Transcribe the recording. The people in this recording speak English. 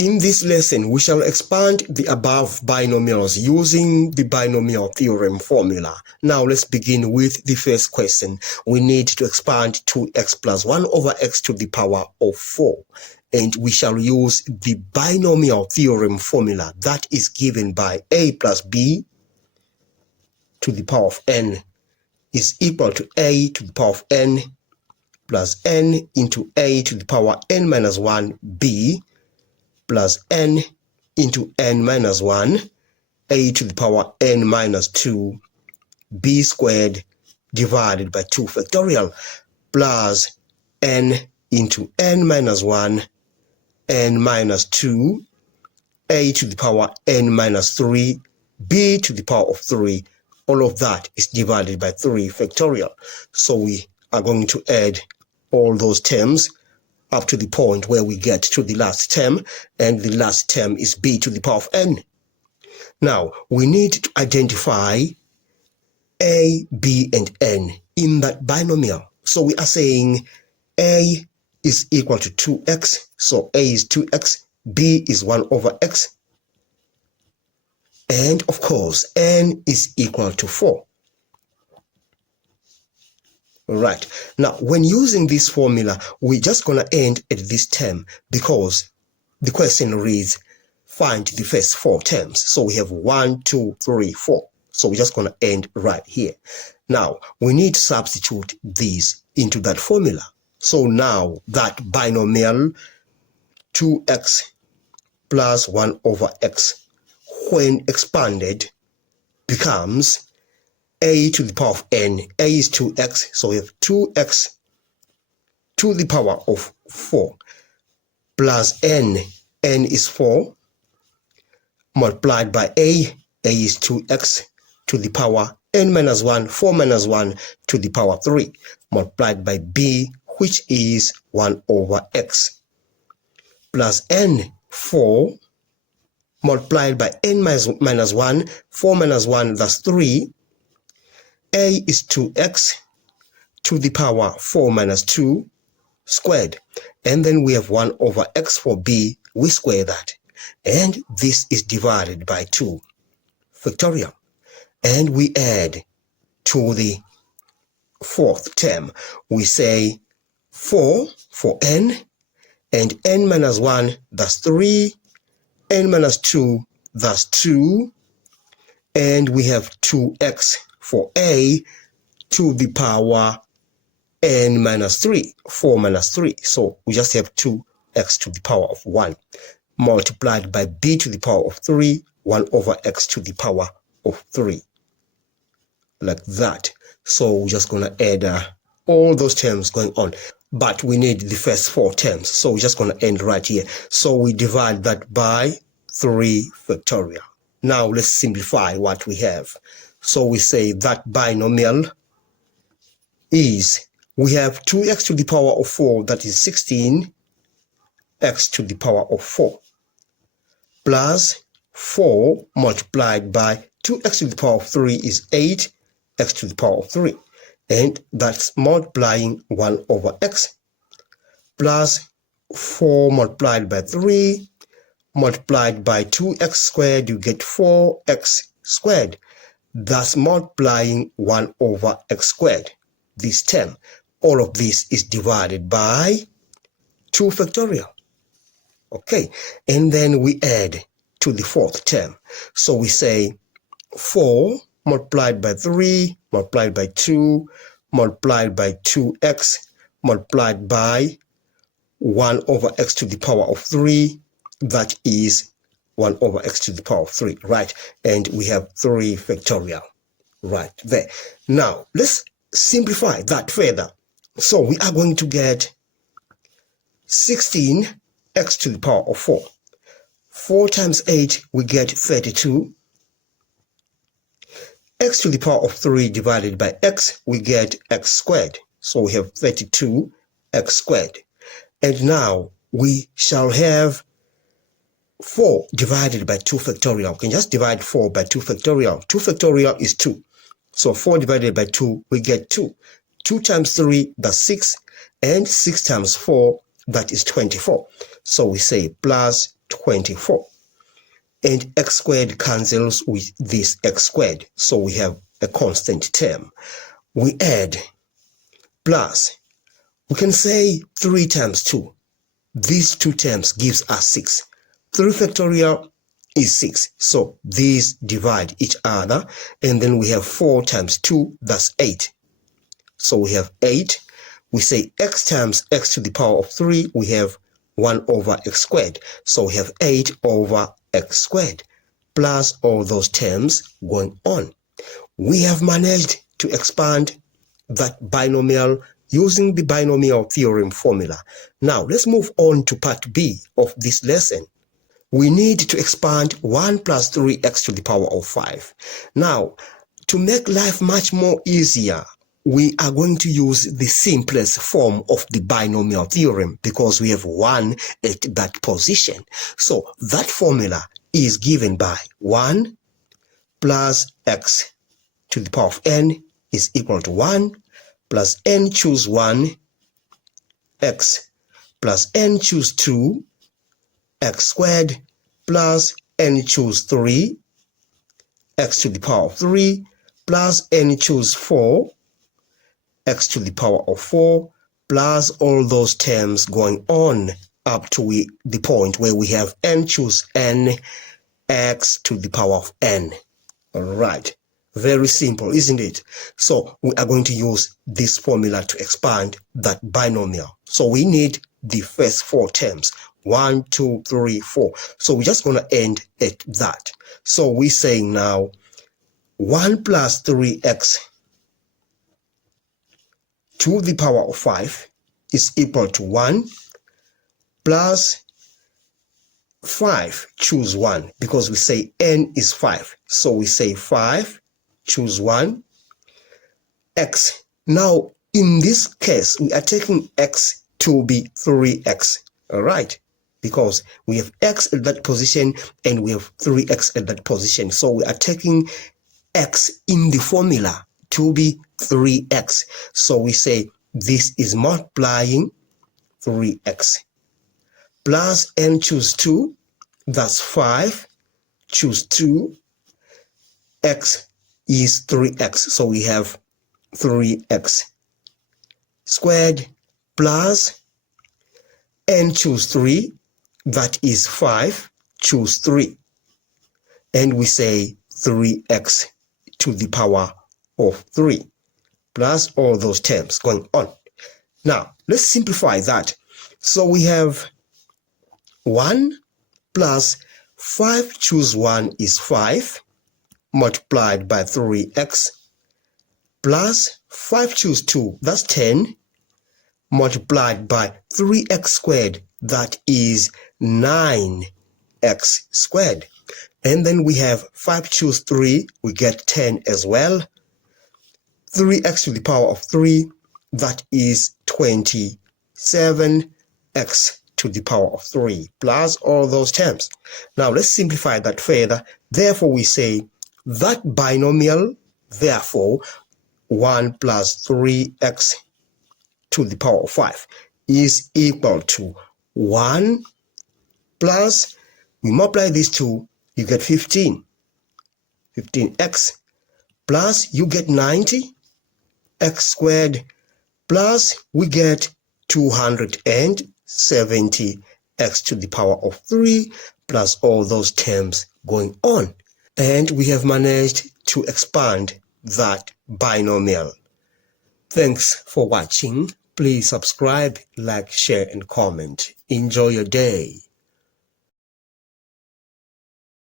In this lesson, we shall expand the above binomials using the binomial theorem formula. Now let's begin with the first question. We need to expand 2x plus 1 over x to the power of 4. And we shall use the binomial theorem formula that is given by a plus b to the power of n is equal to a to the power of n plus n into a to the power n minus 1 b plus n into n minus 1 a to the power n minus 2 b squared divided by 2 factorial plus n into n minus 1 n minus 2 a to the power n minus 3 b to the power of 3. All of that is divided by 3 factorial. So we are going to add all those terms up to the point where we get to the last term, and the last term is b to the power of n. Now, we need to identify a, b, and n in that binomial. So we are saying a is equal to 2x, so a is 2x, b is 1 over x, and of course, n is equal to 4. Right. Now, when using this formula, we're just going to end at this term because the question reads, find the first 4 terms. So we have 1, 2, 3, 4. So we're just going to end right here. Now, we need to substitute these into that formula. So now that binomial 2x plus 1 over x, when expanded, becomes a to the power of n. A is 2x, so we have 2x to the power of 4 plus n. N is 4 multiplied by a is 2x to the power n minus 1, 4 minus 1 to the power 3 multiplied by b, which is 1 over x, plus n, 4 multiplied by n minus 1, 4 minus 1, that's 3. A is 2x to the power 4 minus 2 squared. And then we have 1 over x for b. We square that. And this is divided by 2 factorial. And we add to the fourth term. We say 4 for n, and n minus 1, that's 3. N minus 2, that's 2. And we have 2x for a to the power n minus 3, 4 minus 3. So we just have 2x to the power of 1 multiplied by b to the power of 3, 1 over x to the power of 3. Like that. So we're just going to add all those terms going on. But we need the first 4 terms. So we're just going to end right here. So we divide that by 3 factorial. Now let's simplify what we have. So we say that binomial is, we have 2x to the power of 4, that is 16x to the power of 4, plus 4 multiplied by 2x to the power of 3 is 8x to the power of 3. And that's multiplying 1 over x, plus 4 multiplied by 3 multiplied by 2x squared, you get 4x squared. Thus multiplying 1 over x squared. This term, all of this is divided by 2 factorial. Okay, and then we add to the fourth term. So we say 4 multiplied by 3 multiplied by 2 multiplied by 2x multiplied by 1 over x to the power of 3. That is 1 over x to the power of 3, right? And we have 3 factorial right there. Now, let's simplify that further. So we are going to get 16x to the power of 4. 4 times 8, we get 32. X to the power of 3 divided by x, we get x squared. So we have 32x squared. And now we shall have 4 divided by 2 factorial. We can just divide 4 by 2 factorial. 2 factorial is 2. So 4 divided by 2, we get 2. 2 times 3, that's 6. And 6 times 4, that is 24. So we say plus 24. And x squared cancels with this x squared. So we have a constant term. We add plus, we can say 3 times 2. These two terms gives us 6. 3 factorial is 6. So these divide each other. And then we have 4 times 2, that's 8. So we have 8. We say x times x to the power of 3, we have 1 over x squared. So we have 8 over x squared plus all those terms going on. We have managed to expand that binomial using the binomial theorem formula. Now let's move on to part B of this lesson. We need to expand 1 plus 3x to the power of 5. Now, to make life much more easier, we are going to use the simplest form of the binomial theorem because we have 1 at that position. So that formula is given by 1 plus x to the power of n is equal to 1 plus n choose 1 x plus n choose 2 x squared plus n choose 3 x to the power of 3 plus n choose 4 x to the power of 4 plus all those terms going on up to the point where we have n choose n x to the power of n. All right. Very simple, isn't it? So we are going to use this formula to expand that binomial. So we need the first 4 terms. 1, 2, 3, 4. So we're just going to end at that. So we're saying now 1 plus 3x to the power of 5 is equal to 1 plus 5, choose 1, because we say n is 5. So we say 5, choose 1, x. Now, in this case, we are taking x to be 3x, all right? Because we have x at that position and we have 3x at that position. So we are taking x in the formula to be 3x. So we say this is multiplying 3x. Plus n choose 2, that's 5, choose 2, x is 3x, so we have 3x squared plus n choose 3, that is 5, choose 3, and we say 3x to the power of 3 plus all those terms going on. Now, let's simplify that. So we have 1 plus 5 choose 1 is 5 multiplied by 3x plus 5 choose 2, that's 10 multiplied by 3x squared, that is 9x squared. And then we have 5 choose 3, we get 10 as well. 3x to the power of 3, that is 27x to the power of 3 plus all those terms. Now let's simplify that further. Therefore we say that binomial, therefore 1 plus 3x to the power of 5 is equal to 1 plus, we multiply these two, you get 15. 15x plus you get 90 x squared plus we get 270 x to the power of 3 plus all those terms going on. And we have managed to expand that binomial. Thanks for watching. Please subscribe, like, share, and comment. Enjoy your day.